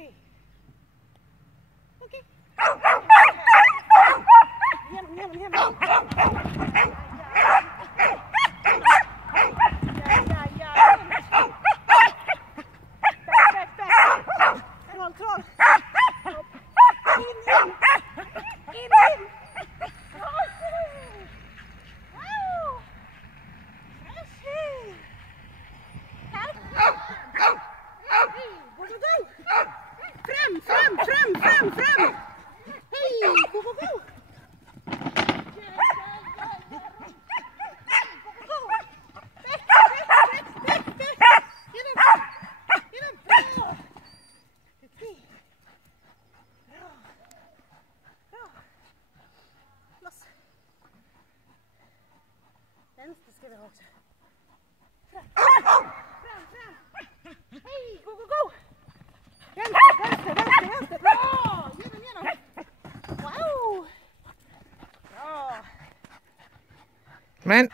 Okej. Okej. Igenom. Troll. In. Wow. Fram! Hej! Go! Loss. Vänster ska vi ha också. Fram! Hej! Go! Vänster! Bra! Genom! Wow! Bra! Men